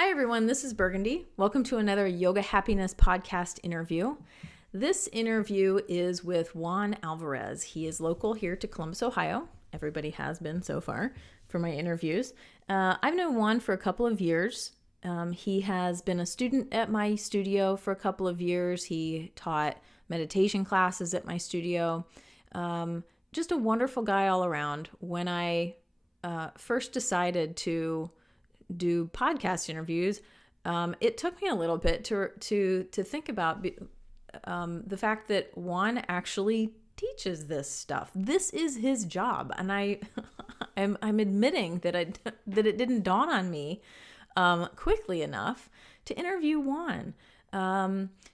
Hi everyone, this is Burgundy. Welcome to another Yoga Happiness podcast interview. This interview is with Juan Alvarez. He is local here to Columbus, Ohio. Everybody has been so far for my interviews. I've known Juan for a couple of years. He has been a student at my studio for a couple of years. He taught meditation classes at my studio. Just a wonderful guy all around. When I first decided to do podcast interviews, it took me a little bit to think about the fact that Juan actually teaches this stuff. This is his job, and I'm admitting that it didn't dawn on me quickly enough to interview Juan.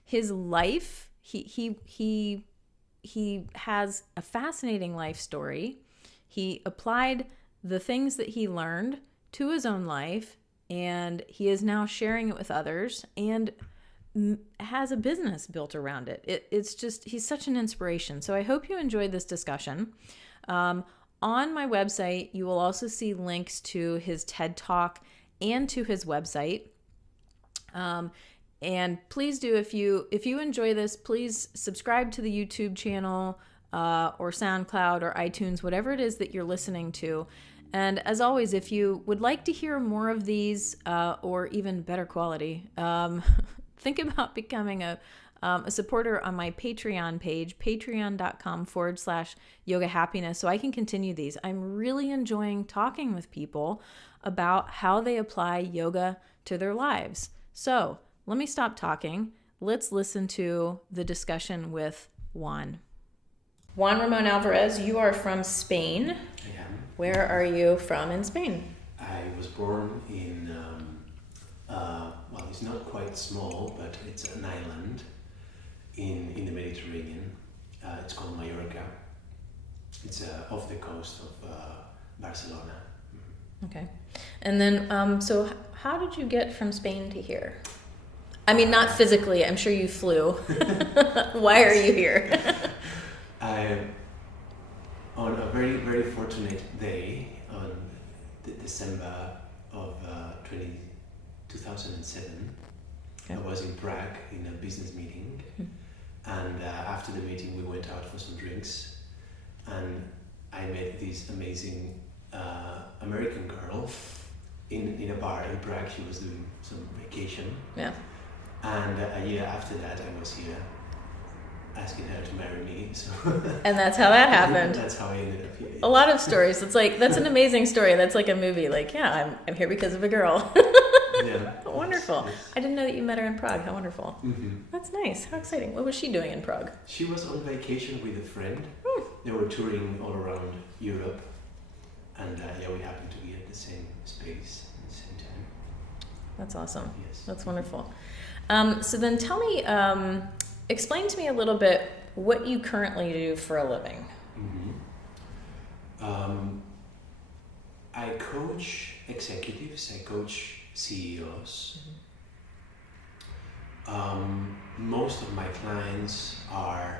His life, he has a fascinating life story. He applied the things that he learned to his own life, and he is now sharing it with others and has a business built around it. It's just, he's such an inspiration. So I hope you enjoyed this discussion. On my website, you will also see links to his TED Talk and to his website. And please do, if you enjoy this, please subscribe to the YouTube channel or SoundCloud or iTunes, whatever it is that you're listening to. And as always, if you would like to hear more of these or even better quality, think about becoming a supporter on my Patreon page, patreon.com/yoga happiness, so I can continue these. I'm really enjoying talking with people about how they apply yoga to their lives. So let me stop talking. Let's listen to the discussion with Juan. Juan Ramon Alvarez, you are from Spain. I am. Where are you from in Spain? I was born in, it's not quite small, but it's an island in the Mediterranean. It's called Mallorca. It's off the coast of Barcelona. Okay. And then, so how did you get from Spain to here? I mean, not physically. I'm sure you flew. Why are you here? On a very, very fortunate day, on December of 2007, okay. I was in Prague in a business meeting, and after the meeting we went out for some drinks, and I met this amazing American girl in a bar in Prague. She was doing some vacation. Yeah. And a year after that I was here asking her to marry me. So and that's how that happened. That's how I ended up here. A lot of stories. It's like, that's an amazing story. That's like a movie. Like, yeah, I'm here because of a girl. Yeah. Wonderful. Yes. I didn't know that you met her in Prague. How wonderful. Mm-hmm. That's nice. How exciting. What was she doing in Prague? She was on vacation with a friend. They were touring all around Europe. And we happened to be at the same space at the same time. That's awesome. Yes. That's wonderful. So then tell me, explain to me a little bit what you currently do for a living. Mm-hmm. I coach executives, I coach CEOs. Mm-hmm. Most of my clients are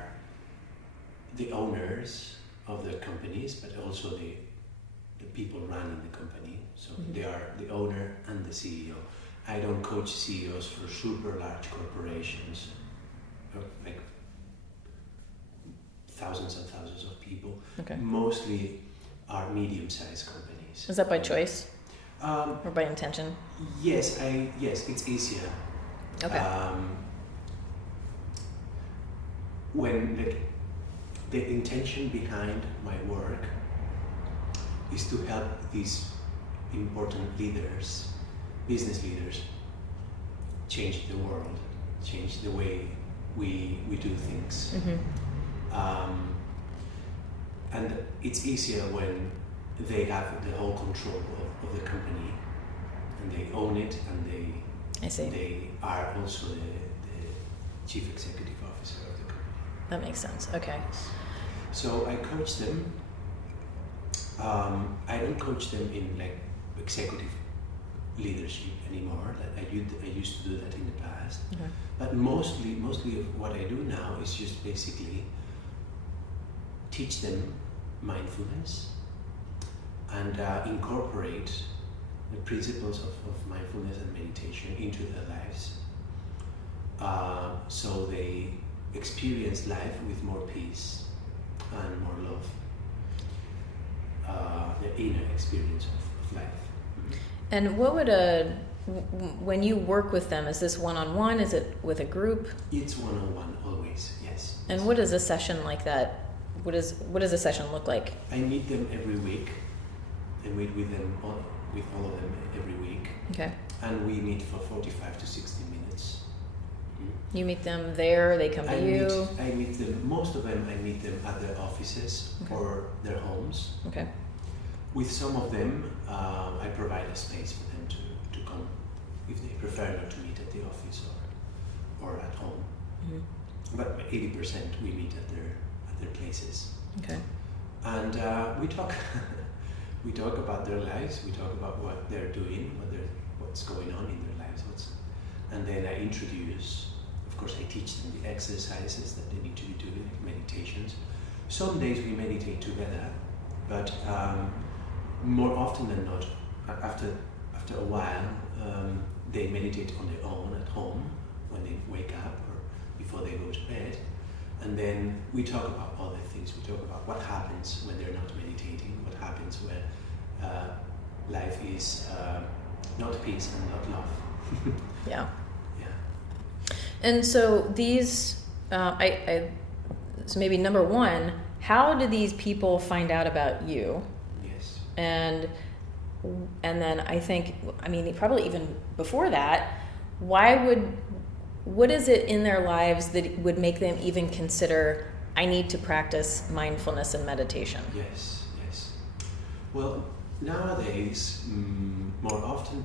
the owners of the companies, but also the people running the company. So they are the owner and the CEO. I don't coach CEOs for super large corporations, like thousands and thousands of people. Okay. Mostly are medium-sized companies. Is that by choice or by intention? Yes, it's easier. Okay. When the intention behind my work is to help these important leaders, business leaders, change the world, change the way we do things. Mm-hmm. And it's easier when they have the whole control of the company, and they own it, and they are also the chief executive officer of the company. That makes sense. Okay. So I coach them. I don't coach them in like executive leadership anymore. That I used to do that in the past. Okay. But mostly of what I do now is just basically teach them mindfulness and incorporate the principles of mindfulness and meditation into their lives, so they experience life with more peace and more love, the inner experience of life. And what would when you work with them, is this one-on-one? Is it with a group? It's one-on-one always, yes. And what is a session like that? What does a session look like? I meet them every week. I meet with all of them every week. Okay. And we meet for 45 to 60 minutes. You meet them there, they come to you? I meet them, most of them, I meet them at their offices or their homes. Okay. With some of them, I provide a space for them to come if they prefer not to meet at the office or at home. Mm-hmm. But 80% we meet at their places. Okay. And we talk we talk about their lives, we talk about what they're doing, what's going on in their lives, and then I introduce, of course I teach them the exercises that they need to be doing, like meditations. Some days we meditate together, but more often than not, after a while, they meditate on their own at home when they wake up or before they go to bed. And then we talk about other things. We talk about what happens when they're not meditating, what happens when life is not peace and not love. Yeah. Yeah. And so these, so maybe number one, how do these people find out about you? Yes. And then I think, probably even before that, what is it in their lives that would make them even consider, I need to practice mindfulness and meditation? Yes. Well, nowadays, more often,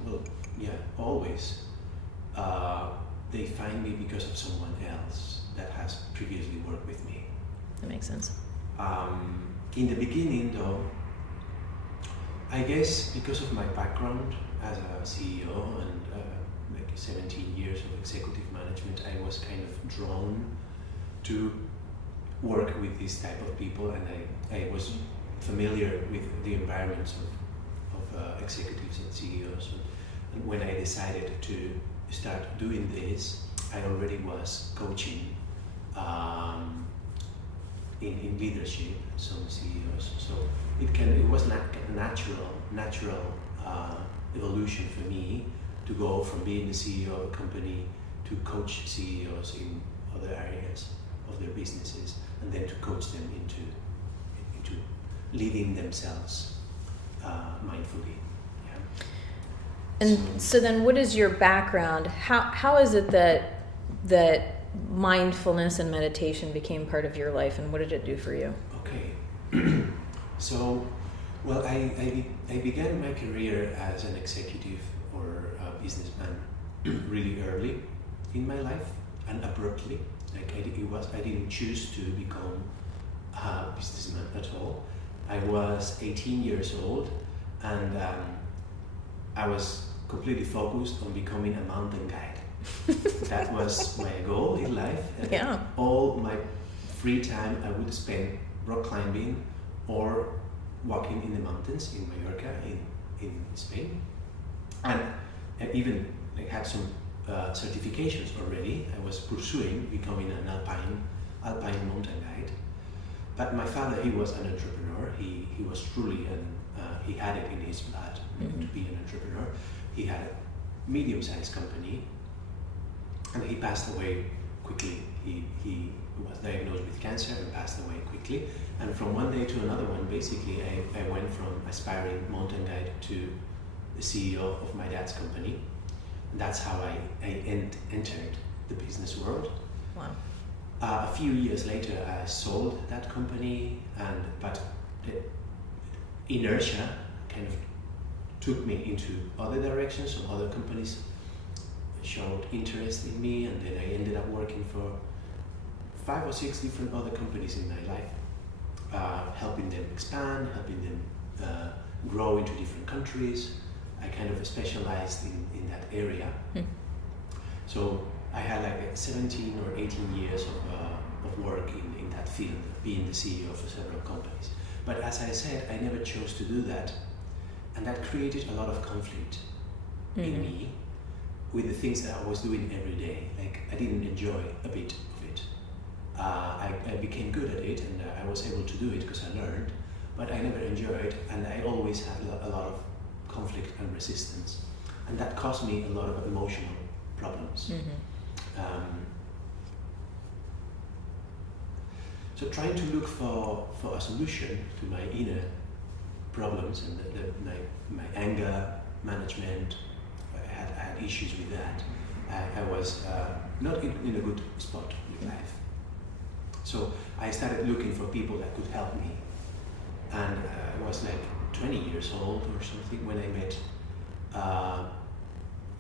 always, they find me because of someone else that has previously worked with me. That makes sense. In the beginning, though, I guess because of my background as a CEO and 17 years of executive management, I was kind of drawn to work with this type of people, and I was familiar with the environments of executives and CEOs. And when I decided to start doing this, I already was coaching in leadership some CEOs. So it was a natural evolution for me to go from being the CEO of a company to coach CEOs in other areas of their businesses, and then to coach them into leading themselves mindfully. Yeah. And so then what is your background? How is it that mindfulness and meditation became part of your life, and what did it do for you? Okay. So, well, I began my career as an executive or a businessman really early in my life and abruptly. Like I didn't choose to become a businessman at all. I was 18 years old, and I was completely focused on becoming a mountain guide. That was my goal in life. And yeah. All my free time I would spend rock climbing or walking in the mountains in Mallorca, in Spain. And I even had some certifications already. I was pursuing becoming an alpine mountain guide. But my father, he was an entrepreneur. He was truly he had it in his blood to be an entrepreneur. He had a medium-sized company, and he passed away quickly. He was diagnosed with cancer and passed away quickly. And from one day to another one, basically, I went from aspiring mountain guide to the CEO of my dad's company. That's how I entered the business world. Wow. A few years later, I sold that company, but the inertia kind of took me into other directions. Some other companies showed interest in me, and then I ended up working for 5 or 6 different other companies in my life, helping them expand, helping them grow into different countries. I kind of specialized in that area. So I had like 17 or 18 years of work in that field, being the CEO for several companies. But as I said, I never chose to do that And that created a lot of conflict in me with the things that I was doing every day. Like, I didn't enjoy a bit of it. I became good at it, and I was able to do it because I learned, but I never enjoyed, and I always had a lot of conflict and resistance. And that caused me a lot of emotional problems. So trying to look for a solution to my inner problems and my anger management, I had issues with that. I was not in a good spot with life. So I started looking for people that could help me. And I was like 20 years old or something when I met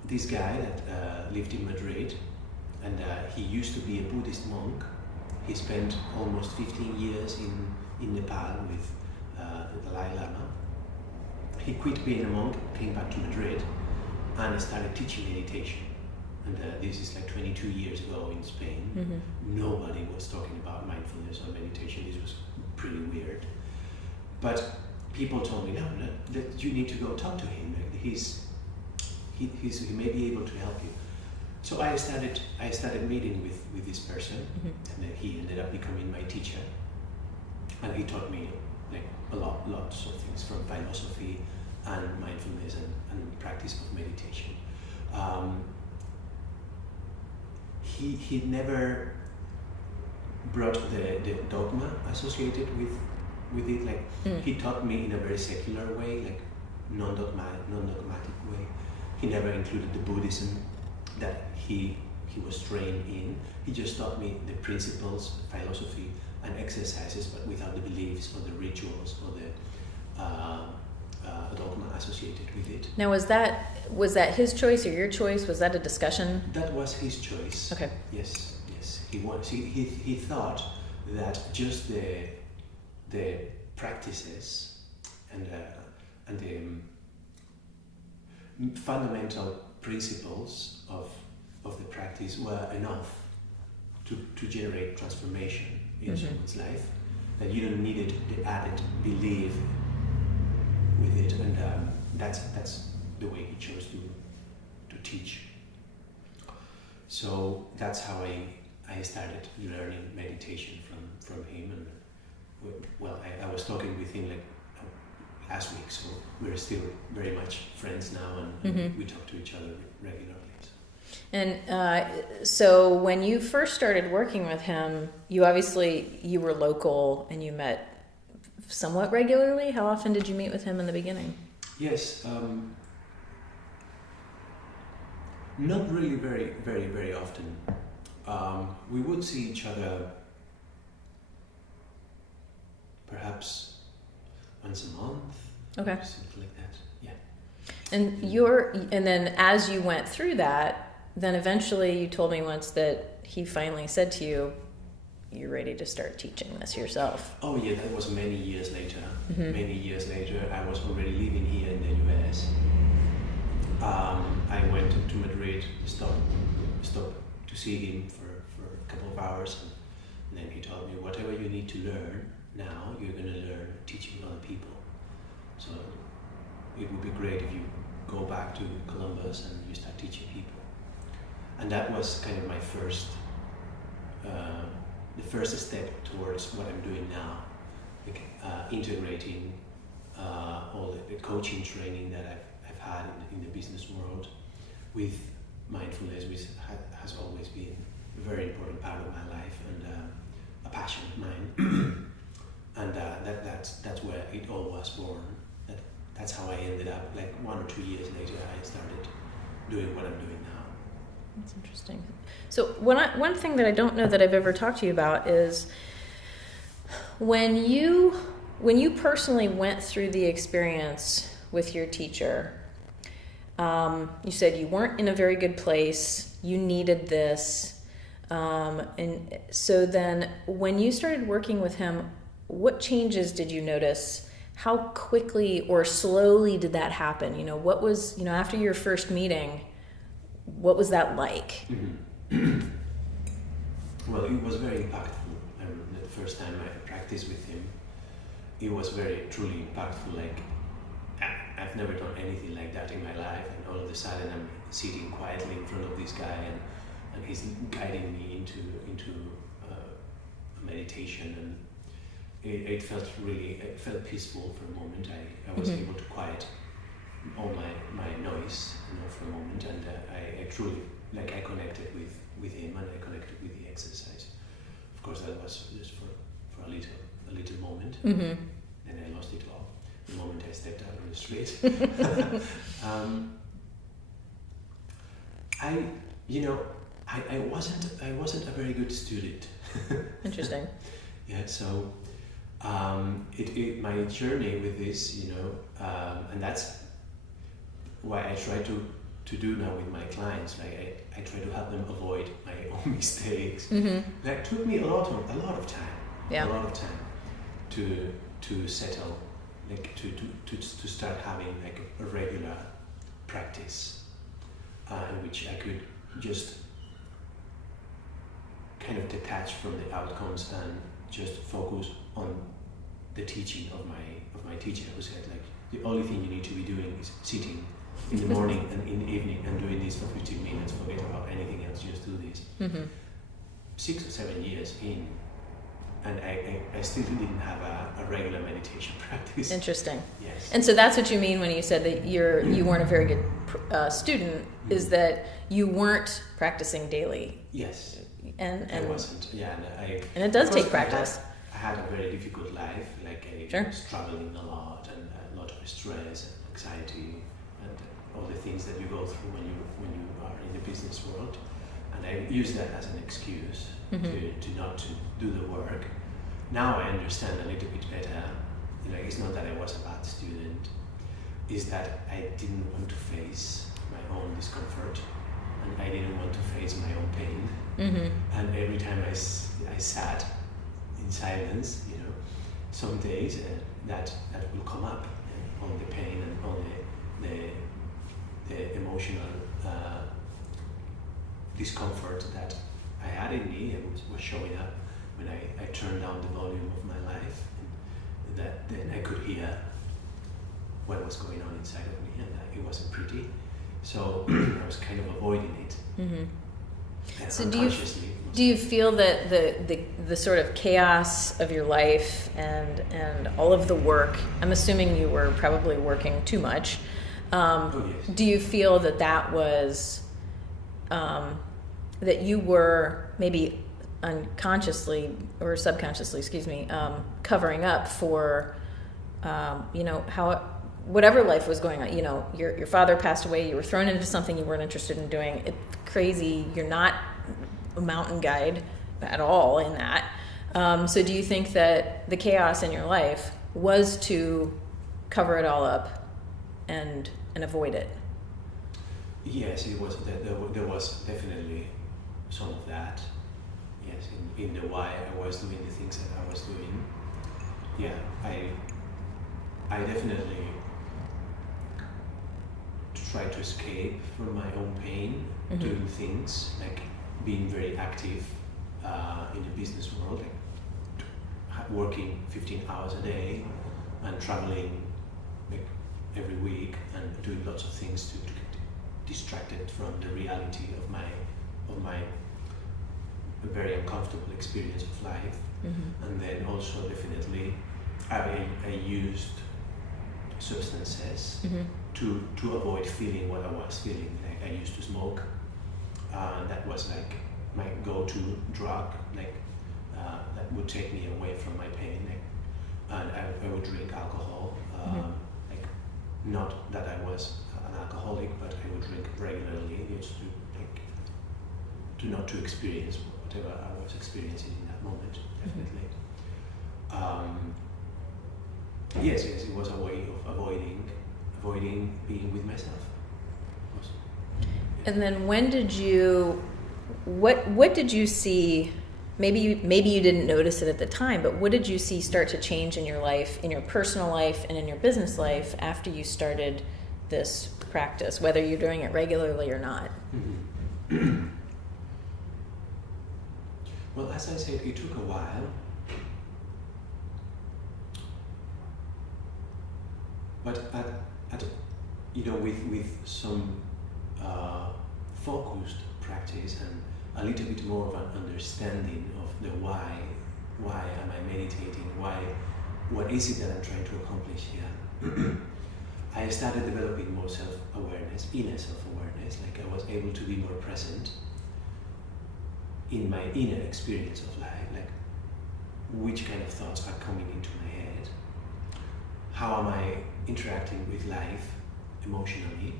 this guy that lived in Madrid, and he used to be a Buddhist monk. He spent almost 15 years in Nepal with the Dalai Lama. He quit being a monk, came back to Madrid, and started teaching meditation. And this is like 22 years ago in Spain. Nobody was talking about mindfulness or meditation. This was pretty weird. But people told me, no, that you need to go talk to him. Like, he may be able to help you. So I started meeting with this person, and then he ended up becoming my teacher. And he taught me like lots of things, from philosophy and mindfulness and practice of meditation. He never brought the dogma associated with it. Like, he taught me in a very secular way, like non-dogmatic way. He never included the Buddhism that he was trained in. He just taught me the principles, philosophy, and exercises, but without the beliefs or the rituals or the dogma associated with it. Now, was that his choice or your choice? Was that a discussion? That was his choice. Okay. Yes. He thought that just the practices and the fundamental principles of the practice were enough to generate transformation in someone's life, that you don't need the added belief with it, and that's the way he chose to teach. So that's how I started learning meditation from him, and I was talking with him like last week, so we're still very much friends now, and we talk to each other regularly. And so when you first started working with him, you were local and you met somewhat regularly. How often did you meet with him in the beginning? Yes, not really very, very, very often. We would see each other perhaps once a month. Okay. Something like that. Yeah. And then as you went through that, then eventually you told me once that he finally said to you, you're ready to start teaching this yourself. Oh yeah, that was many years later. Many years later, I was already living here in the US. I went to Madrid, stopped to see him for a couple of hours, and then he told me, whatever you need to learn now, you're going to learn teaching other people. So it would be great if you go back to Columbus and you start teaching people. And that was kind of my first, the first step towards what I'm doing now, like, integrating all the coaching training that I've had in the business world with mindfulness, which has always been a very important part of my life and a passion of mine. And that's where it all was born. That's how I ended up. Like 1 or 2 years later, I started doing what I'm doing now. That's interesting. So one thing that I don't know that I've ever talked to you about is when you personally went through the experience with your teacher, you said you weren't in a very good place, you needed this, and so then when you started working with him, what changes did you notice? How quickly or slowly did that happen? What was, after your first meeting, what was that like? Well, it was very impactful. I remember the first time I practiced with him, it was very truly impactful. Like, I've never done anything like that in my life, and all of a sudden I'm sitting quietly in front of this guy, and he's guiding me into meditation, and it felt peaceful for a moment. I was able to quiet all my noise, for a moment, and I truly, like, I connected with him, and I connected with the exercise. Of course, that was just for a little moment, and I lost it all the moment I stepped out on the street. I wasn't a very good student. Interesting. Yeah, so my journey with this, and that's what I try to do now with my clients. Like I try to help them avoid my own mistakes. That took me a lot of time. Yeah. A lot of time to settle, like to start having like a regular practice, in which I could just kind of detach from the outcomes and just focus on the teaching of my teacher, who said, like, the only thing you need to be doing is sitting in the morning and in the evening and doing this for 15 minutes, forget about anything else, just do this. 6 or 7 years in, and I still didn't have a regular meditation practice. Interesting. Yes. And so that's what you mean when you said that you weren't a very good student, is that you weren't practicing daily. Yes. And I wasn't. Yeah, and it does take practice. I had a very difficult life. Like I was traveling a lot, and a lot of stress and anxiety, and all the things that you go through when you are in the business world. And I use that as an excuse to not to do the work. Now I understand a little bit better. It's not that I was a bad student. Is that I didn't want to face my own discomfort, and I didn't want to face my own pain. And every time I sat in silence, some days that will come up, all the pain and all the emotional discomfort that I had in me, and was showing up when I turned down the volume of my life, and that then I could hear what was going on inside of me, and it wasn't pretty. So I was kind of avoiding it. So do you feel that the sort of chaos of your life and all of the work, I'm assuming you were probably working too much, yes. Do you feel that was that you were maybe unconsciously or subconsciously, covering up for how whatever life was going on? Your father passed away, you were thrown into something you weren't interested in doing. It's crazy. You're not a mountain guide at all in that. So do you think that the chaos in your life was to cover it all up and avoid it? Yes, it was. There was definitely some of that. Yes, in the why I was doing the things that I was doing. Yeah, I definitely tried to escape from my own pain, doing things like being very active in the business world, like working 15 hours a day and traveling like every week and doing lots of things to get distracted from the reality of my very uncomfortable experience of life. And then also definitely I used substances to avoid feeling what I was feeling. Like I used to smoke. That was like my go-to drug. Like that would take me away from my pain. And I would drink alcohol. Like not that I was an alcoholic, but I would drink regularly just to not to experience whatever I was experiencing in that moment. Definitely. Yes, it was a way of avoiding being with myself. Also. Yeah. And then when did you, what did you see, maybe you didn't notice it at the time, but what did you see start to change in your life, in your personal life and in your business life after you started this practice, whether you're doing it regularly or not? Well, as I said, it took a while. But with some focused practice and a little bit more of an understanding of the why am I meditating, what is it that I'm trying to accomplish here. I started developing more self-awareness, inner self-awareness, like I was able to be more present in my inner experience of life, like which kind of thoughts are coming into my head, how am I interacting with life emotionally,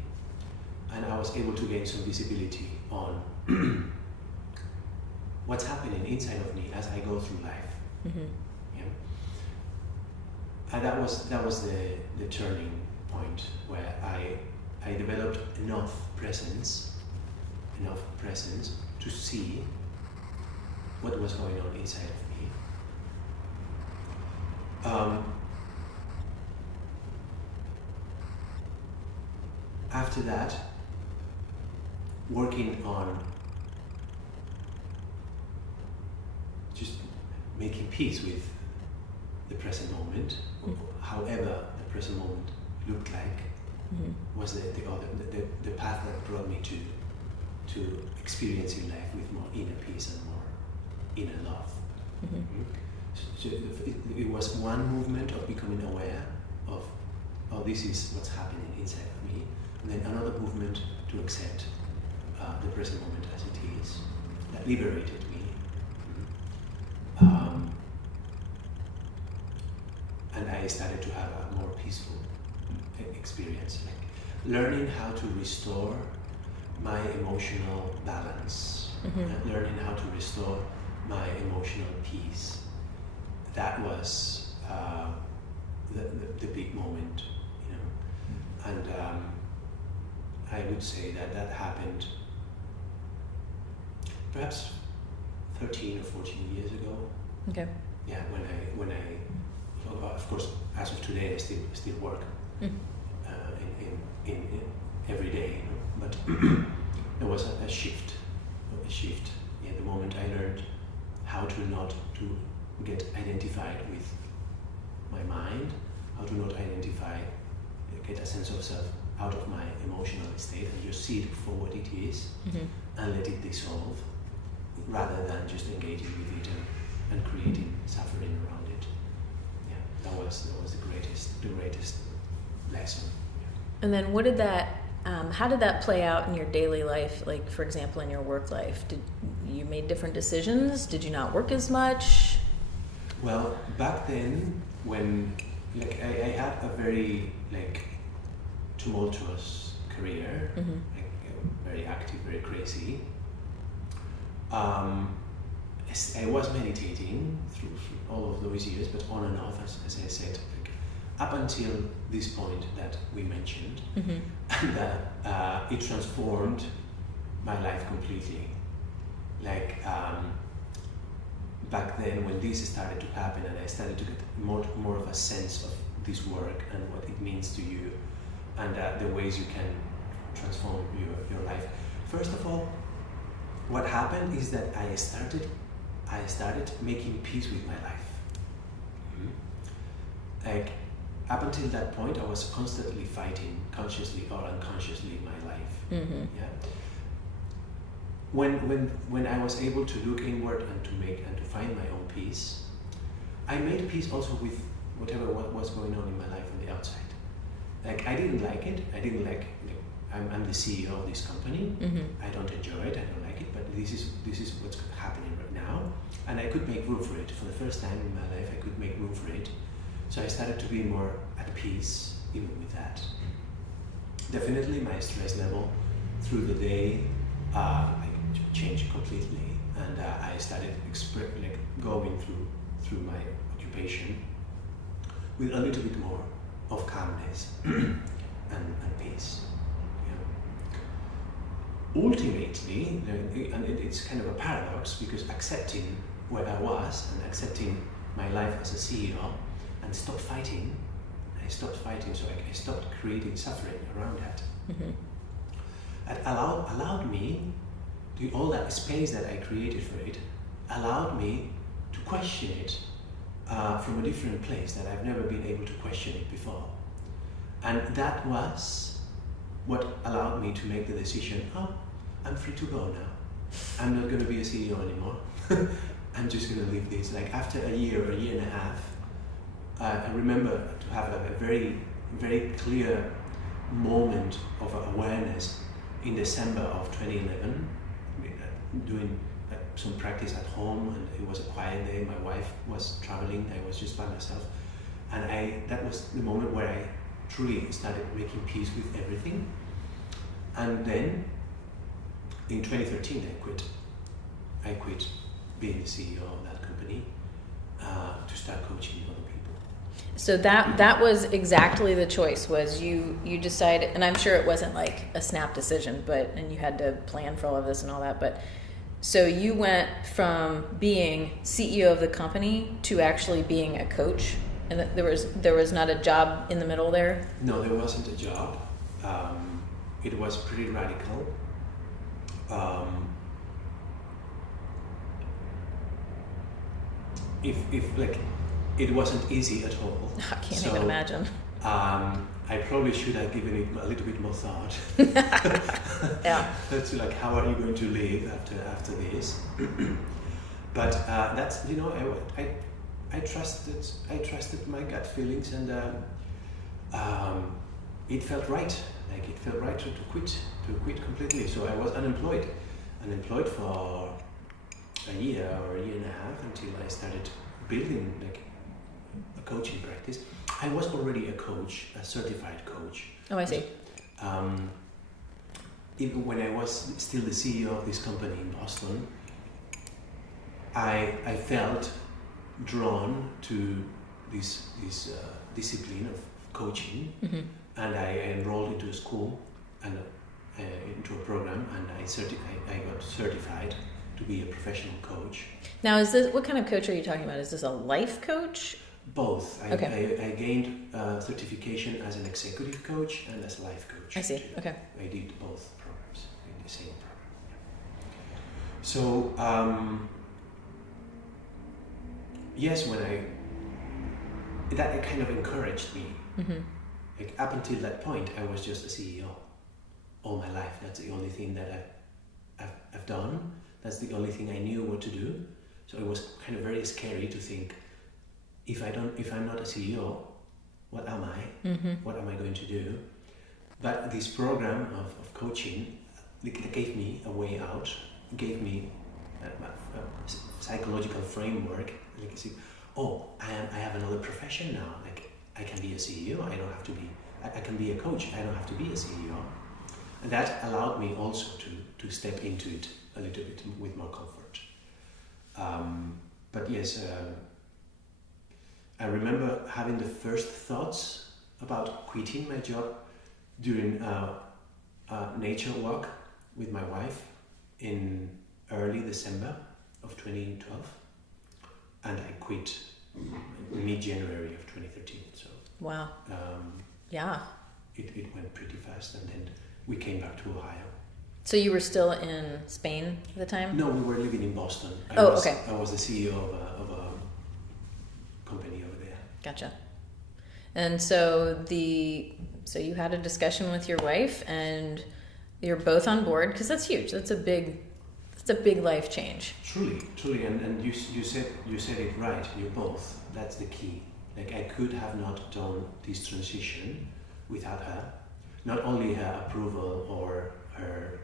and I was able to gain some visibility on what's happening inside of me as I go through life. Mm-hmm. Yeah? And that was the turning point where I developed enough presence to see what was going on inside of me. After that, working on just making peace with the present moment, however the present moment looked like, was the path that brought me to experiencing life with more inner peace and more inner love. So it was one movement of becoming aware of, oh, this is what's happening inside of me, and then another movement to accept the present moment as it is, that liberated me. And I started to have a more peaceful experience, like learning how to restore my emotional balance, learning how to restore my emotional peace. That was the big moment, you know. And I would say that happened perhaps 13 or 14 years ago. Okay. Yeah, when I of course, as of today, I still work in every day, you know? But there was a shift. Yeah, the moment I learned how to not to get identified with my mind, how to not get a sense of self out of my emotional state and just see it for what it is, and let it dissolve, rather than just engaging with it and creating suffering around it. Yeah, that was the greatest lesson. Yeah. And then what did that, how did that play out in your daily life? Like, for example, in your work life, did you made different decisions? Did you not work as much? Well, back then, when I had a very tumultuous career, very active, very crazy. I was meditating through all of those years, but on and off, as I said, up until this point that we mentioned, and that it transformed my life completely. Back then, when this started to happen, and I started to get more of a sense of this work and what it means to you, and the ways you can transform your life. First of all, what happened is that I started making peace with my life. Up until that point, I was constantly fighting, consciously or unconsciously, in my life. Yeah. When I was able to look inward and to find my own peace, I made peace also with whatever was going on in my life on the outside. I didn't like it. I didn't like. I'm the CEO of this company. I don't enjoy it. I don't like it. But this is what's happening right now, and I could make room for it. For the first time in my life, I could make room for it. So I started to be more at peace even with that. Definitely, my stress level through the day changed completely, and I started going through my occupation with a little bit more of calmness and peace. Yeah. Ultimately, and it's kind of a paradox, because accepting where I was and accepting my life as a CEO and stopped fighting, so I stopped creating suffering around that. It allowed me to, all that space that I created for it, allowed me to question it from a different place that I've never been able to question it before. And that was what allowed me to make the decision, I'm free to go now. I'm not going to be a CEO anymore. I'm just going to leave this. Like after a year and a half, I remember to have a very, very clear moment of awareness in December of 2011, doing some practice at home, and it was a quiet day. My wife was traveling. I was just by myself, and that was the moment where I truly started making peace with everything. And then in 2013, I quit being the CEO of that company to start coaching other people. So that was exactly the choice. Was you decided, and I'm sure it wasn't like a snap decision, and you had to plan for all of this and all that. But so you went from being CEO of the company to actually being a coach, and there was not a job in the middle there. No, there wasn't a job. It was pretty radical. If like it wasn't easy at all. I can't even imagine. I probably should have given it a little bit more thought. Yeah. To like, how are you going to live after this? But that's, I trusted my gut feelings, and it felt right. Like it felt right to quit completely. So I was unemployed for a year or a year and a half until I started building like a coaching practice. I was already a coach, a certified coach. Oh, I see. Even when I was still the CEO of this company in Boston, I felt drawn to this discipline of coaching, Mm-hmm. and I enrolled into a school and into a program, and I got certified to be a professional coach. Now, what kind of coach are you talking about? Is this a life coach? Both. Okay. I gained certification as an executive coach and as a life coach. I see. Okay. I did both programs in the same program. So yes, that kind of encouraged me. Mm-hmm. Like up until that point, I was just a CEO all my life. That's the only thing that I've done. That's the only thing I knew what to do. So it was kind of very scary to think, if I'm not a CEO, what am I? Mm-hmm. What am I going to do? But this program of coaching, it gave me a way out. It gave me a psychological framework. Like, see, I have another profession now. Like, I can be a CEO. I can be a coach. I don't have to be a CEO. And that allowed me also to step into it a little bit with more comfort. But yes, I remember having the first thoughts about quitting my job during a nature walk with my wife in early December of 2012, and I quit mid-January of 2013. So wow. Yeah. It went pretty fast, and then we came back to Ohio. So you were still in Spain at the time? No, we were living in Boston. Okay. I was the CEO of a company over there. Gotcha. And so you had a discussion with your wife, and you're both on board, because that's huge. That's a big life change. Truly, and you said it right. You both. That's the key. Like, I could have not done this transition without her. Not only her approval or her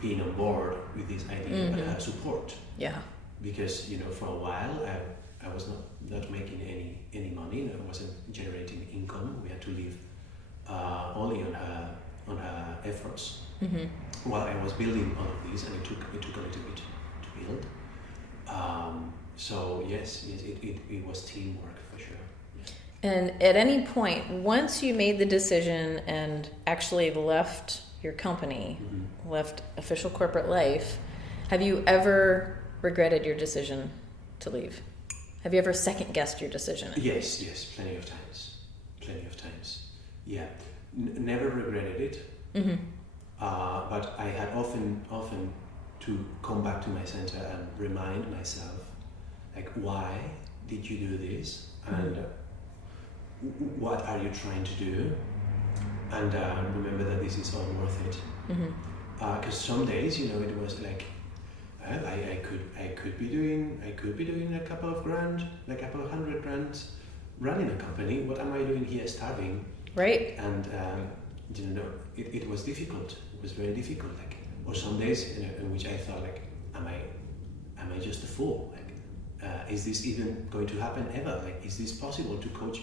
being on board with this idea, Mm-hmm. but her support. Yeah. Because for a while I was not making any money. I wasn't generating income. We had to live only on her efforts. Mm-hmm. While I was building all of these, and it took a little bit to build. So yes, it was teamwork for sure. And at any point, once you made the decision and actually left your company, Mm-hmm. left official corporate life, have you ever regretted your decision to leave? Have you ever second-guessed your decision? Yes, plenty of times. Yeah, never regretted it. Mm-hmm. But I had often to come back to my center and remind myself, like, why did you do this, and what are you trying to do? and remember that this is all worth it. Because some days, it was like, I could be doing a couple of grand, like a couple of $100,000 running a company. What am I doing here, starving? Right. And it was difficult. It was very difficult. Like, or some days in which I thought, like, am I just a fool? Like, is this even going to happen ever? Like, is this possible to coach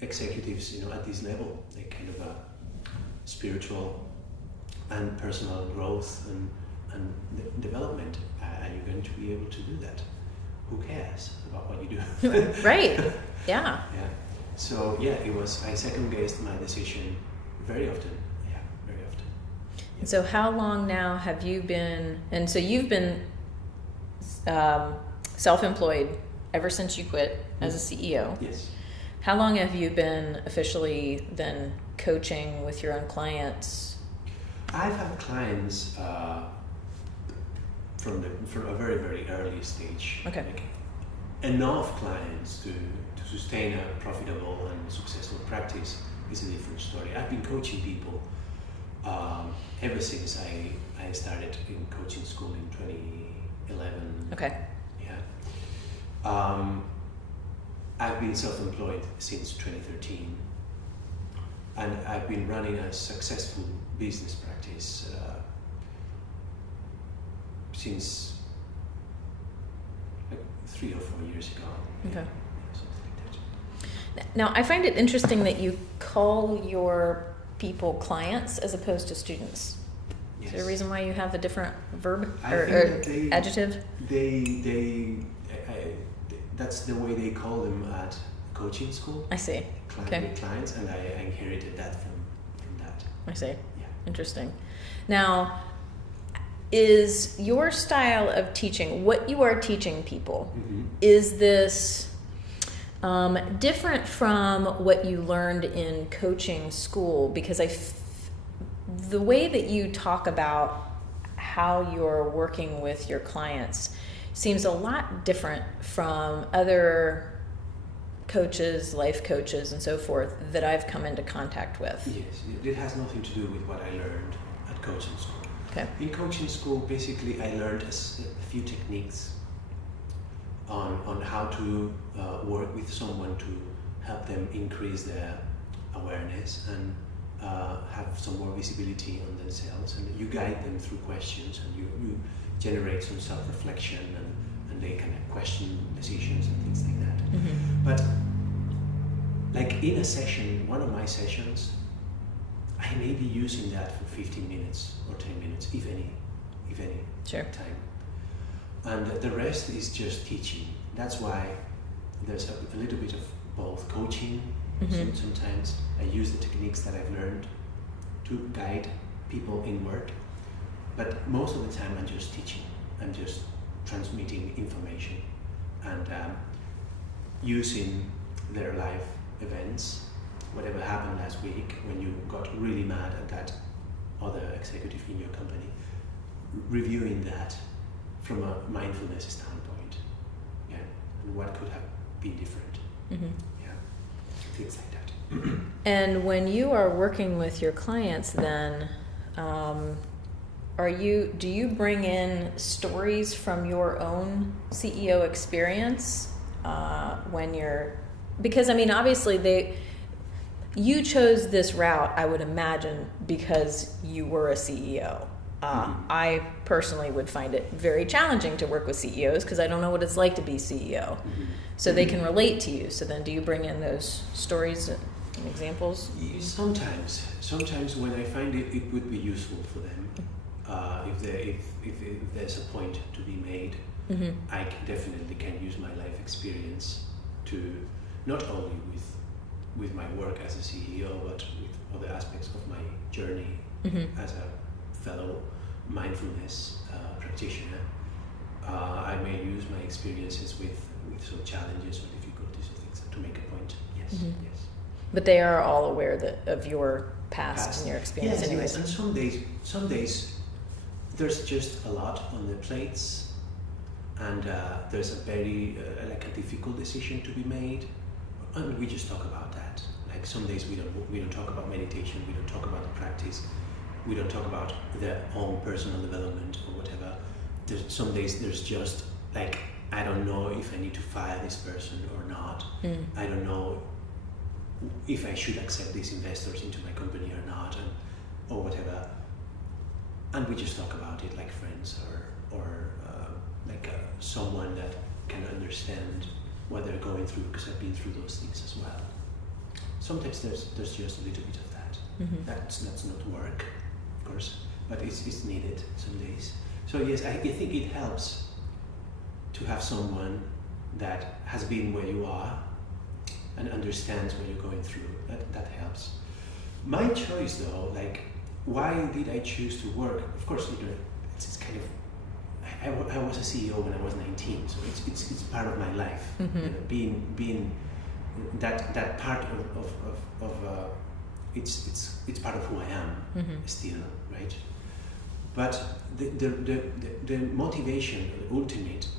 executives, at this level? Like, kind of a spiritual and personal growth and development. Are you going to be able to do that? Who cares about what you do? Right. Yeah. Yeah. So it was. I second guessed my decision very often. Yeah, very often. And so, how long now have you been? And so you've been self-employed ever since you quit as a CEO. Yes. How long have you been officially then coaching with your own clients? I've had clients from a very, very early stage. Okay. Like, enough clients to sustain a profitable and successful practice is a different story. I've been coaching people ever since I started in coaching school in 2011. Okay. Yeah. I've been self-employed since 2013, and I've been running a successful business practice since like 3 or 4 years ago. Okay. Yeah, something like that. Now, I find it interesting that you call your people clients as opposed to students. Yes. Is there a reason why you have a different verb I or think that adjective? That's the way they call them at coaching school. I see. Okay. Clients, and I inherited that from that. I see. Yeah. Interesting. Now, is your style of teaching, what you are teaching people, is this different from what you learned in coaching school? Because the way that you talk about how you're working with your clients seems a lot different from other coaches, life coaches, and so forth that I've come into contact with. Yes, it has nothing to do with what I learned at coaching school. Okay. In coaching school, basically, I learned a few techniques on how to work with someone to help them increase their awareness and have some more visibility on themselves. And you guide them through questions, and you generate some self-reflection, and they kind of question decisions and things like that. But like in a session, one of my sessions, I may be using that for 15 minutes or 10 minutes, if any Sure. time. And the rest is just teaching. That's why there's a little bit of both coaching. Sometimes I use the techniques that I've learned to guide people inward. But most of the time I'm just teaching. I'm just transmitting information and using their life events, whatever happened last week when you got really mad at that other executive in your company, reviewing that from a mindfulness standpoint, and what could have been different, things like that. And when you are working with your clients, then do you bring in stories from your own CEO experience because I mean, obviously you chose this route, I would imagine, because you were a CEO. I personally would find it very challenging to work with CEOs because I don't know what it's like to be CEO. So they can relate to you. So then do you bring in those stories and examples? Sometimes when I find it would be useful for them, if there's a point to be made, I definitely can use my life experience to not only with my work as a CEO, but with other aspects of my journey as a fellow mindfulness practitioner. I may use my experiences with some challenges or difficulties or things to make a point. Yes, yes. But they are all aware of your past and your experience, yes, anyways. Yes. And some days there's just a lot on the plates, and there's a very like a difficult decision to be made, and we just talk about that. Like some days we don't talk about meditation, we don't talk about the practice, we don't talk about their own personal development or whatever. Some days there's just like, I don't know if I need to fire this person or not. I don't know if I should accept these investors into my company or not, or whatever. And we just talk about it like friends, or like someone that can understand what they're going through, because I've been through those things as well. Sometimes there's just a little bit of that. That's not work, of course, but it's needed some days. So yes, I think it helps to have someone that has been where you are and understands what you're going through. That helps. My choice though, like, why did I choose to work? Of course, it's kind of, I was a CEO when I was 19, so it's part of my life. Being that part of it's part of who I am still, right? But the motivation, the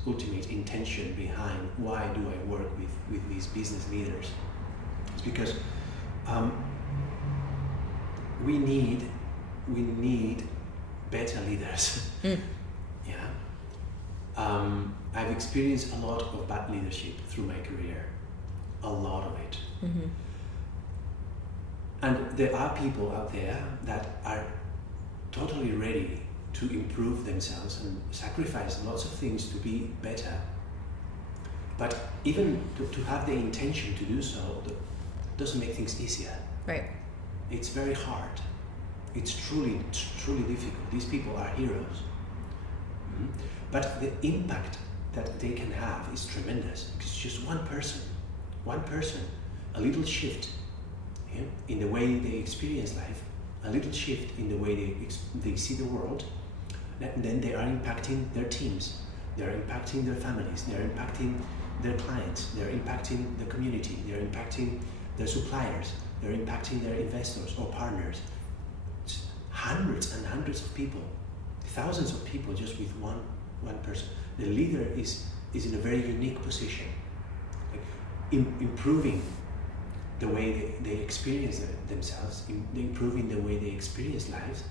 ultimate intention behind why do I work with these business leaders is because we need better leaders. Yeah. I've experienced a lot of bad leadership through my career, a lot of it. And there are people out there that are totally ready to improve themselves and sacrifice lots of things to be better. But even to have the intention to do so doesn't make things easier. Right. It's very hard. It's truly difficult. These people are heroes. But the impact that they can have is tremendous. It's just one person, a little shift in the way they experience life, a little shift in the way they see the world, and then they are impacting their teams, they are impacting their families, they are impacting their clients, they are impacting the community, they are impacting their suppliers, they are impacting their investors or partners. It's hundreds and hundreds of people, thousands of people just with one person. The leader is in a very unique position, like improving the way they experience themselves, improving the way they experience lives,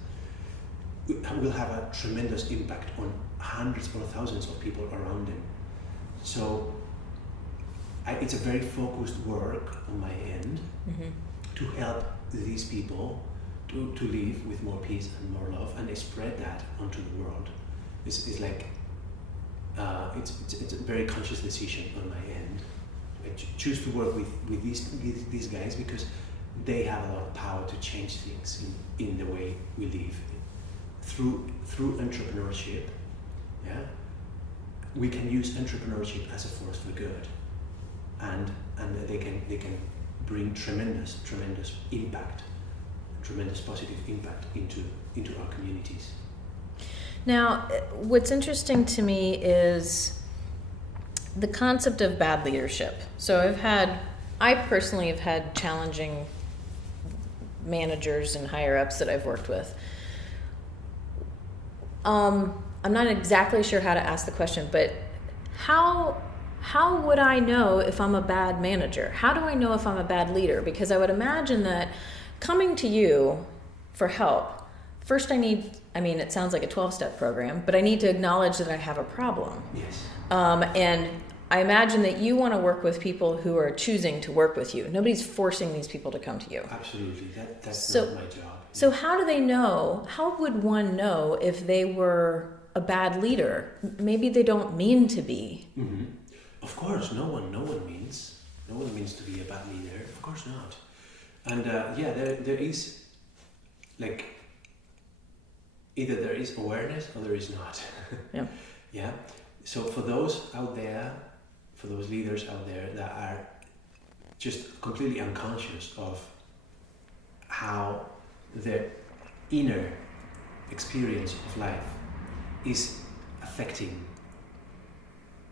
will have a tremendous impact on hundreds or thousands of people around them. So it's a very focused work on my end to help these people to live with more peace and more love and spread that onto the world. It's like it's a very conscious decision on my end. I choose to work with these guys because they have a lot of power to change things in the way we live. Through entrepreneurship, yeah, we can use entrepreneurship as a force for good, and they can bring tremendous impact, tremendous positive impact into our communities. Now, what's interesting to me is the concept of bad leadership. So I personally have had challenging managers and higher ups that I've worked with. I'm not exactly sure how to ask the question, but how would I know if I'm a bad manager? How do I know if I'm a bad leader? Because I would imagine that coming to you for help, first it sounds like a 12-step program, but I need to acknowledge that I have a problem. Yes. And I imagine that you want to work with people who are choosing to work with you. Nobody's forcing these people to come to you. Absolutely. That's not my job. So how do they know? How would one know if they were a bad leader? Maybe they don't mean to be. Mm-hmm. Of course, no one means to be a bad leader. Of course not. And there is, like, either there is awareness or there is not. Yeah. Yeah. So for those leaders out there that are just completely unconscious of how their inner experience of life is affecting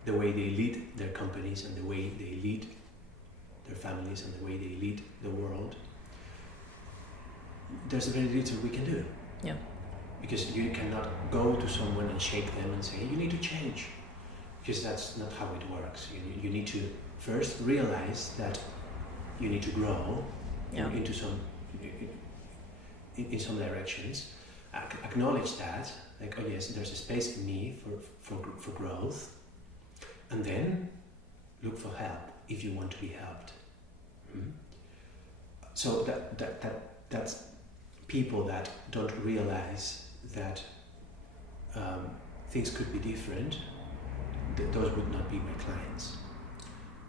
the way they lead their companies and the way they lead their families and the way they lead the world, there's very little we can do. Yeah. Because you cannot go to someone and shake them and say, you need to change. Because that's not how it works. You need to first realize that you need to grow, into some in some directions. Acknowledge that, like, oh yes, there's a space in me for growth, and then look for help if you want to be helped. So that's people that don't realize that things could be different. Those would not be my clients.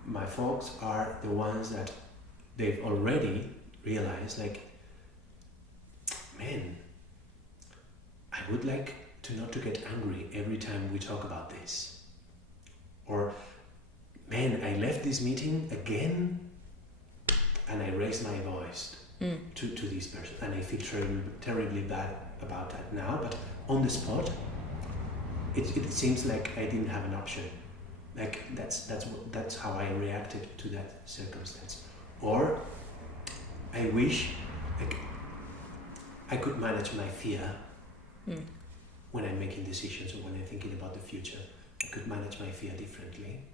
My folks are the ones that they've already realized, like, man, I would like to not to get angry every time we talk about this. Or, man, I left this meeting again and I raised my voice to this person, and I feel terribly bad about that now, but on the spot, it seems like I didn't have an option. Like, that's how I reacted to that circumstance. Or I wish, like, I could manage my fear when I'm making decisions or when I'm thinking about the future. I could manage my fear differently.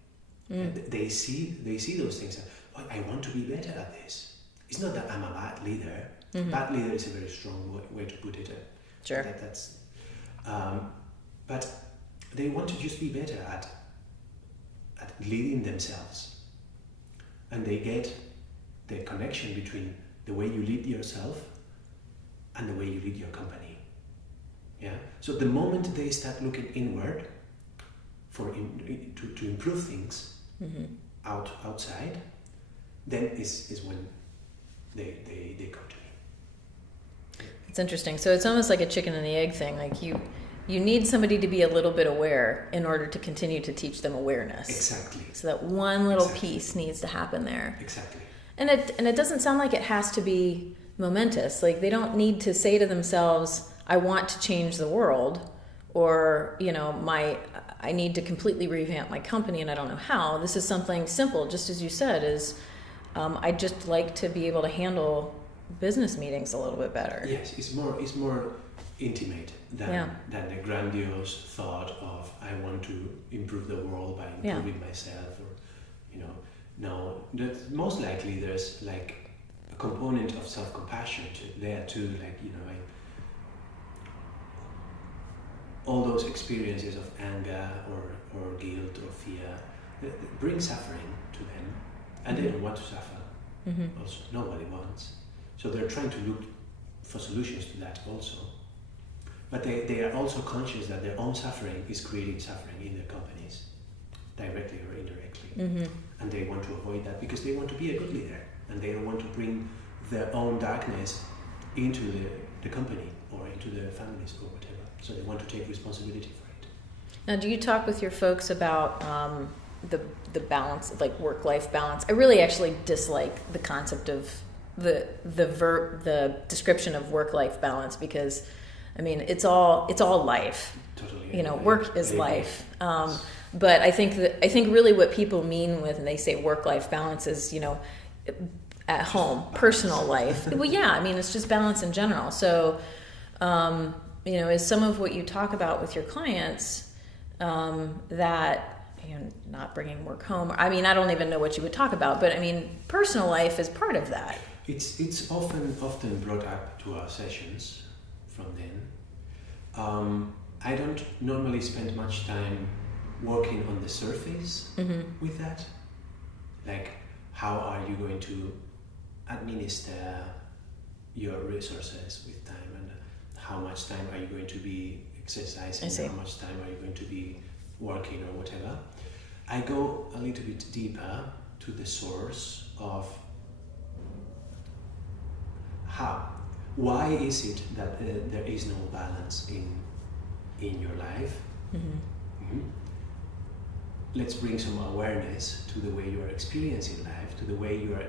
They see those things. Oh, I want to be better at this. It's not that I'm a bad leader. Bad leader is a very strong way to put it. Sure. But they want to just be better at leading themselves, and they get the connection between the way you lead yourself and the way you lead your company. Yeah. So the moment they start looking inward to improve things outside, then is when they come to me. It's interesting. So it's almost like a chicken and the egg thing. Like you need somebody to be a little bit aware in order to continue to teach them awareness. Exactly. So that one little piece needs to happen there. Exactly. And it doesn't sound like it has to be momentous. Like, they don't need to say to themselves, I want to change the world, or, I need to completely revamp my company and I don't know how. This is something simple, just as you said, is I'd just like to be able to handle business meetings a little bit better. Yes, it's more intimate than the grandiose thought of I want to improve the world by improving myself, or no, most likely there's like a component of self-compassion there too, like all those experiences of anger or guilt or fear bring suffering to them, and they don't want to suffer. Also, nobody wants, so they're trying to look for solutions to that also. But they are also conscious that their own suffering is creating suffering in their companies, directly or indirectly. And they want to avoid that because they want to be a good leader, and they don't want to bring their own darkness into the company or into their families or whatever. So they want to take responsibility for it. Now, do you talk with your folks about the balance, like work-life balance? I really actually dislike the concept of the description of work-life balance, because I mean, it's all life. Totally. Work is life. But I think really what people mean when they say work-life balance is, at home, personal life. Well, yeah, I mean, it's just balance in general. So, is some of what you talk about with your clients that, not bringing work home. I mean, I don't even know what you would talk about, but I mean, personal life is part of that. It's often brought up to our sessions from then. I don't normally spend much time working on the surface with that. Like, how are you going to administer your resources with time, and how much time are you going to be exercising, how much time are you going to be working or whatever. I go a little bit deeper to the source of why is it that there is no balance in your life. Let's bring some awareness to the way you are experiencing life, to the way you are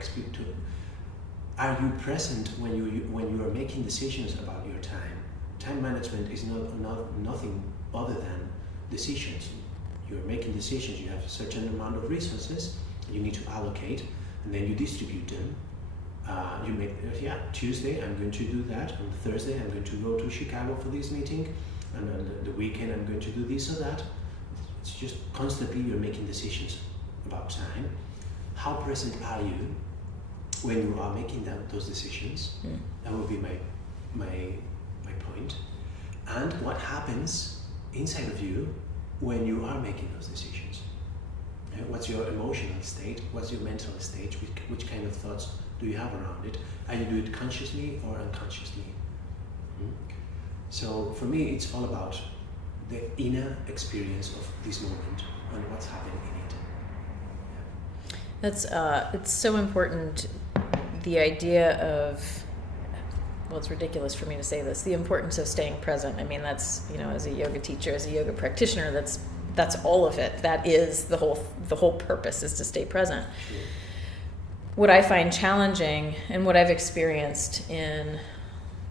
are you present when you are making decisions about your time? Time management is nothing other than decisions. You're making decisions. You have a certain amount of resources you need to allocate, and then you distribute them. You make Tuesday I'm going to do that. On Thursday I'm going to go to Chicago for this meeting, and on the weekend I'm going to do this or that. It's just constantly you're making decisions about time. How present are you when you are making those decisions. That would be my point. And what happens inside of you when you are making those decisions? What's your emotional state? What's your mental state? Which kind of thoughts do you have around it? Are you do it consciously or unconsciously? So for me, it's all about the inner experience of this moment and what's happening in it. That's it's so important. The idea of, well, it's ridiculous for me to say this, the importance of staying present. I mean, that's, as a yoga teacher, as a yoga practitioner, that's all of it. That is the whole purpose, is to stay present. Sure. What I find challenging and what I've experienced in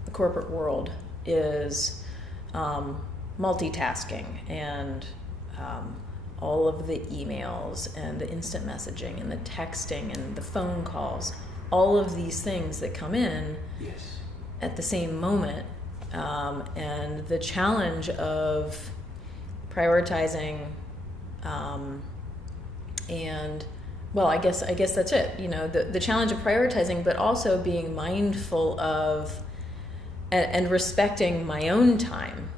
the corporate world is multitasking and all of the emails and the instant messaging and the texting and the phone calls, all of these things that come in at the same moment, and the challenge of prioritizing, and well, I guess that's it. The challenge of prioritizing, but also being mindful of and respecting my own time,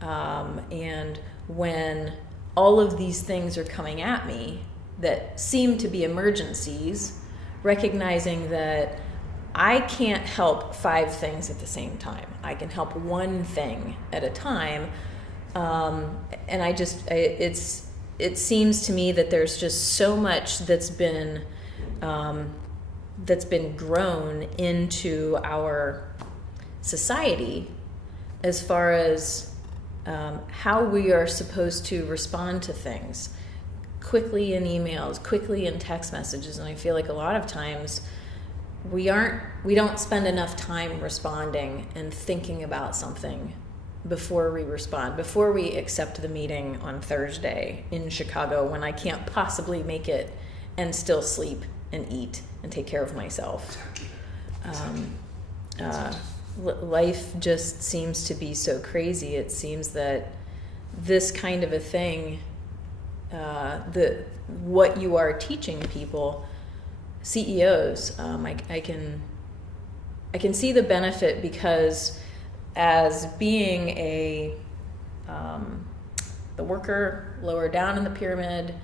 and when all of these things are coming at me that seem to be emergencies, recognizing that I can't help 5 things at the same time. I can help one thing at a time. And it seems to me that there's just so much that's been grown into our society as far as how we are supposed to respond to things quickly in emails, quickly in text messages. And I feel like a lot of times we don't spend enough time responding and thinking about something before we respond, before we accept the meeting on Thursday in Chicago when I can't possibly make it and still sleep and eat and take care of myself. Life just seems to be so crazy. It seems that this kind of a thing, what you are teaching people, CEOs, I can see the benefit, because as being the worker lower down in the pyramid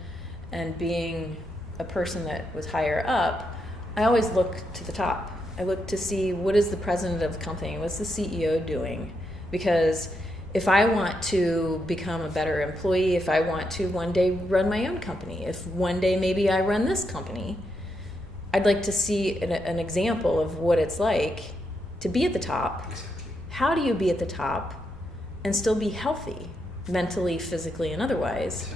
and being a person that was higher up, I always look to the top. I look to see, what is the president of the company? What's the CEO doing? Because if I want to become a better employee, if I want to one day run my own company, if one day maybe I run this company, I'd like to see an example of what it's like to be at the top. Exactly. How do you be at the top and still be healthy, mentally, physically, and otherwise?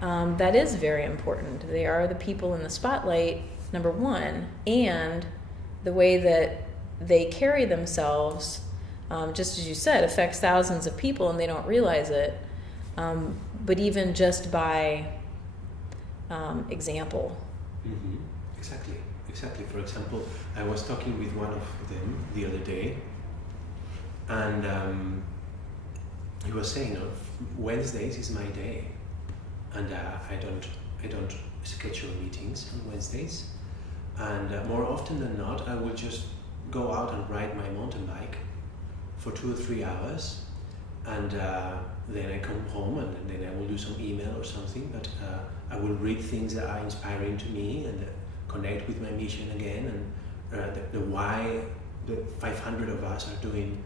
Exactly. That is very important. They are the people in the spotlight, number one, and the way that they carry themselves, just as you said, affects thousands of people and they don't realize it. But even just by example. Mm-hmm. Exactly. For example, I was talking with one of them the other day, and he was saying, Wednesdays is my day, and I don't schedule meetings on Wednesdays. And more often than not, I will just go out and ride my mountain bike for 2 or 3 hours, and then I come home and then I will do some email or something, but I will read things that are inspiring to me and connect with my mission again, and the why the 500 of us are doing.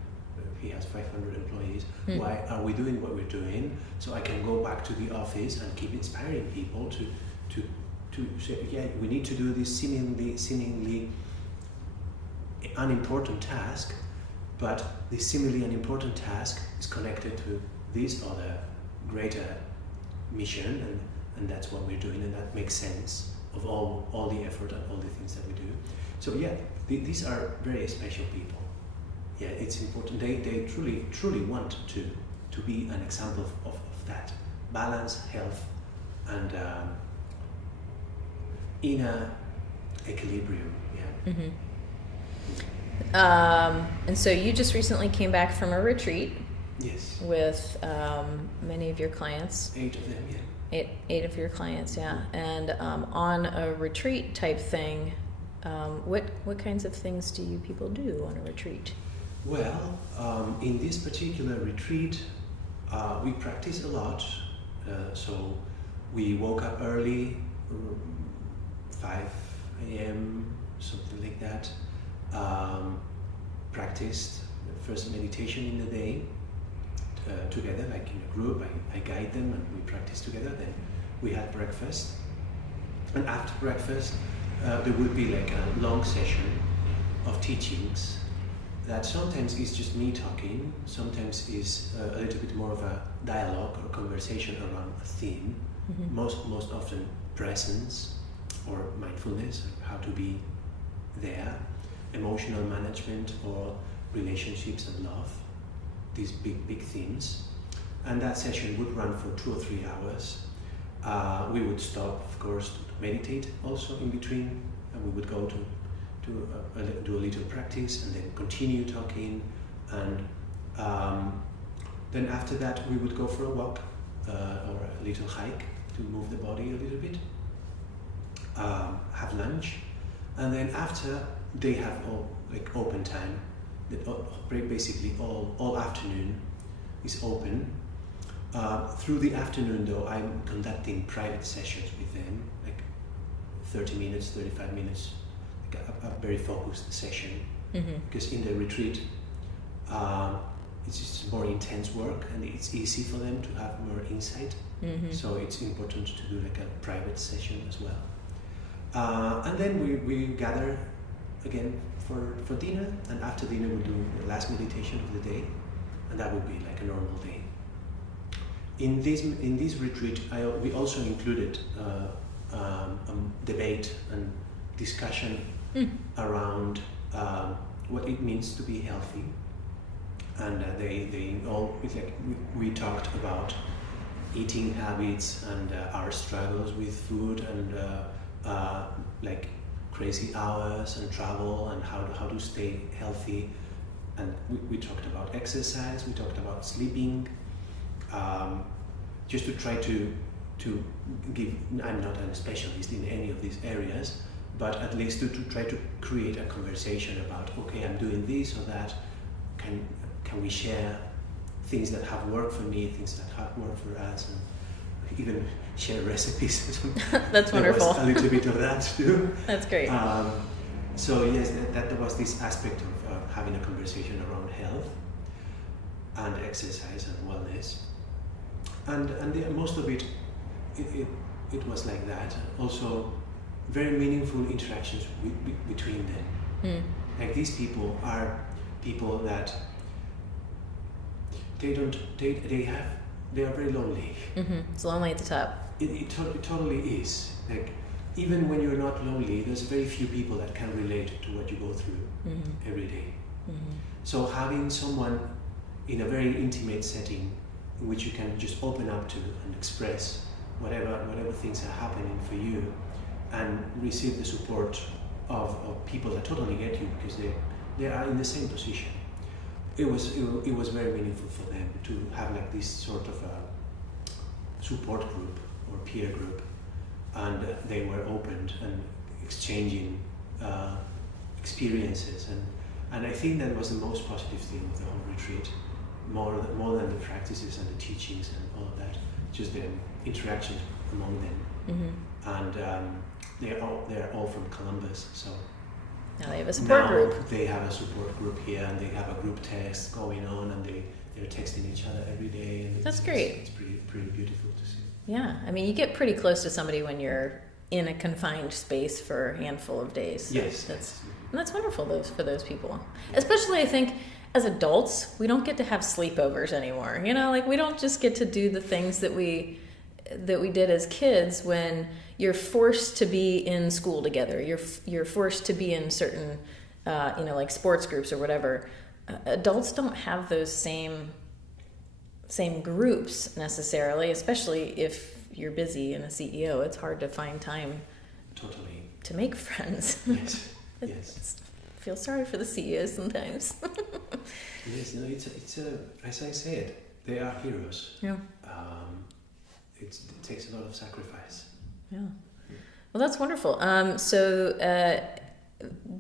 He has 500 employees. Why are we doing what we're doing? So I can go back to the office and keep inspiring people to say, yeah, we need to do this seemingly unimportant task, but this seemingly unimportant task is connected to this other greater mission, and that's what we're doing, and that makes sense of all the effort and all the things that we do. So yeah, these are very special people. Yeah, it's important. They truly want to be an example of that balance, health, and inner equilibrium. Yeah. Mm-hmm. And so you just recently came back from a retreat. Yes. With many of your clients. 8 of them, yeah. Eight of your clients, yeah. And on a retreat type thing, What kinds of things do you people do on a retreat? Well, in this particular retreat, we practice a lot. So we woke up early, 5 a.m., something like that. Practiced the first meditation in the day together, like in a group. I guide them and we practice together. Then we had breakfast. And after breakfast, there would be like a long session of teachings that sometimes is just me talking, sometimes is a little bit more of a dialogue or conversation around a theme. Mm-hmm. Most often presence or mindfulness, how to be there, emotional management or relationships and love, these big themes. And that session would run for 2 or 3 hours. We would stop, of course, to meditate also in between, and we would go to do a little practice and then continue talking, and then after that we would go for a walk or a little hike to move the body a little bit, have lunch, and then after they have open time. Basically all afternoon is open. Through the afternoon though, I'm conducting private sessions with them, like 30 minutes, 35 minutes, like a very focused session. Mm-hmm. Because in the retreat, it's just more intense work and it's easy for them to have more insight. Mm-hmm. So it's important to do like a private session as well. And then we gather again for dinner, and after dinner we'll do the last meditation of the day, and that would be like a normal day. In this retreat, we also included debate and discussion around what it means to be healthy, and we talked about eating habits and our struggles with food and like crazy hours and travel and how to stay healthy, and we talked about exercise, we talked about sleeping, just to try to give. I'm not a specialist in any of these areas, but at least to try to create a conversation about, okay, I'm doing this or that, can we share things that have worked for me, things that have worked for us, and even share recipes. That's wonderful. There was a little bit of that too. That's great. So yes, that was this aspect of having a conversation around health and exercise and wellness, and most of it was like that. Also, very meaningful interactions between them. Like these people are people that they are very lonely. Mm-hmm. It's lonely at the top. It totally is. Like, even when you're not lonely, there's very few people that can relate to what you go through every day. Mm-hmm. So having someone in a very intimate setting in which you can just open up to and express whatever things are happening for you, and receive the support of people that totally get you because they are in the same position. It was very meaningful for them to have like this sort of a support group or peer group, and they were opened and exchanging experiences, and I think that was the most positive thing of the whole retreat, more than the practices and the teachings and all of that, just the interactions among them. Mm-hmm. And they're all from Columbus, so now they have a support group. They have a support group here, and they have a group text going on, and they're texting each other every day. And that's great. It's pretty beautiful to see. Yeah, I mean, you get pretty close to somebody when you're in a confined space for a handful of days. So yes, that's wonderful. For those people, especially I think as adults, we don't get to have sleepovers anymore. You know, like we don't just get to do the things that we did as kids when you're forced to be in school together. You're forced to be in certain, like sports groups or whatever. Adults don't have those same groups necessarily, especially if you're busy and a CEO. It's hard to find time to make friends. Yes, yes. I feel sorry for the CEOs sometimes. Yes, it's as I said, they are heroes. Yeah. It takes a lot of sacrifice. Yeah. Well, that's wonderful. So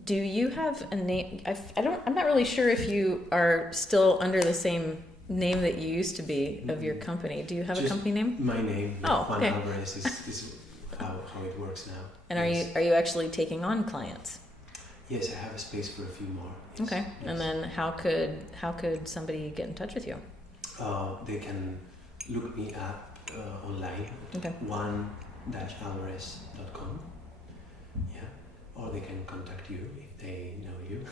Do you have a name? I'm not really sure if you are still under the same name that you used to be of your company. Do you have a company name? My name, Juan Alvarez, is how it works now. And are you actually taking on clients? Yes, I have a space for a few more. Yes. Okay. Yes. And then how could somebody get in touch with you? They can look me up online. Okay. Juan-Alvarez.com. Yeah. Or they can contact you if they know you.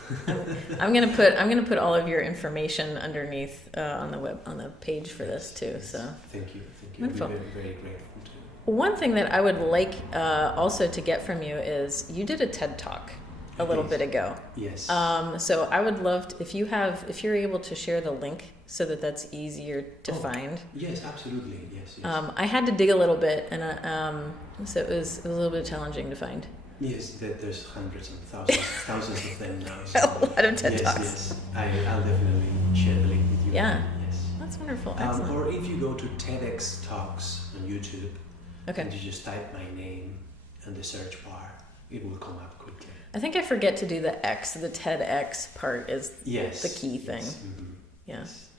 I'm gonna put all of your information underneath on the page for this too. So thank you. Wonderful. I'm very, very grateful to you. One thing that I would like also to get from you is you did a TED Talk a little bit ago. Yes. So I would love to, if you're able to share the link so that that's easier to find. Yes, absolutely. Yes. I had to dig a little bit, and so it was a little bit challenging to find. Yes, there's hundreds and thousands of them now. So a lot of TED Talks. Yes, I'll definitely share the link with you. Yeah. Yes. That's wonderful. Excellent. Or if you go to TEDx Talks on YouTube, okay, and you just type my name in the search bar, it will come up quickly. I think I forget to do the TEDx part is the key thing. Yes. Mm-hmm. Yeah. Yes.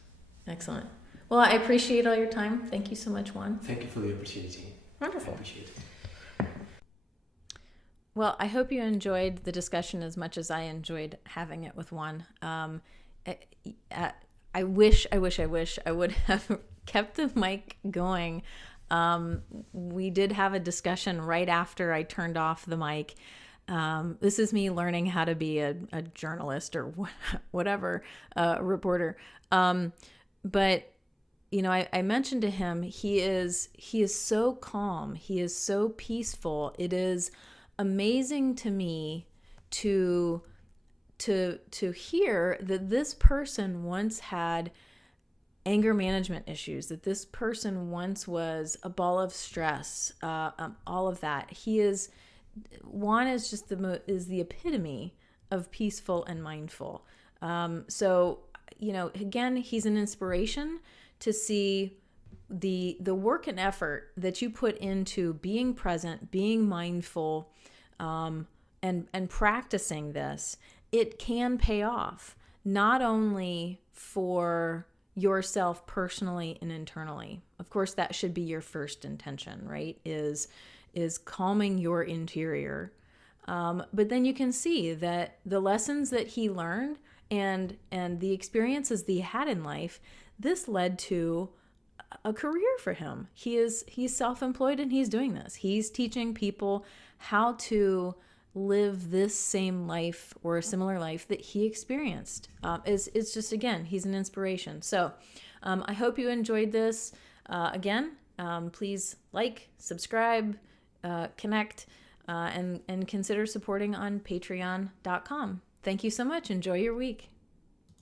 Excellent. Well, I appreciate all your time. Thank you so much, Juan. Thank you for the opportunity. Wonderful. I appreciate it. Well, I hope you enjoyed the discussion as much as I enjoyed having it with Juan. I wish I would have kept the mic going. We did have a discussion right after I turned off the mic. This is me learning how to be a journalist or whatever, reporter. But you know, I mentioned to him, he is so calm. He is so peaceful. It is amazing to me to hear that this person once had anger management issues, that this person once was a ball of stress, all of that. Juan is just the epitome of peaceful and mindful. So, you know, again, he's an inspiration to see the work and effort that you put into being present, being mindful, and practicing this. It can pay off, not only for yourself personally and internally. Of course, that should be your first intention, right? Is calming your interior. But then you can see that the lessons that he learned and the experiences that he had in life, this led to a career for him. He's self-employed and he's doing this. He's teaching people how to live this same life or a similar life that he experienced. It's just, again, he's an inspiration. So I hope you enjoyed this. Again, please like, subscribe, connect, and consider supporting on patreon.com. Thank you so much. Enjoy your week.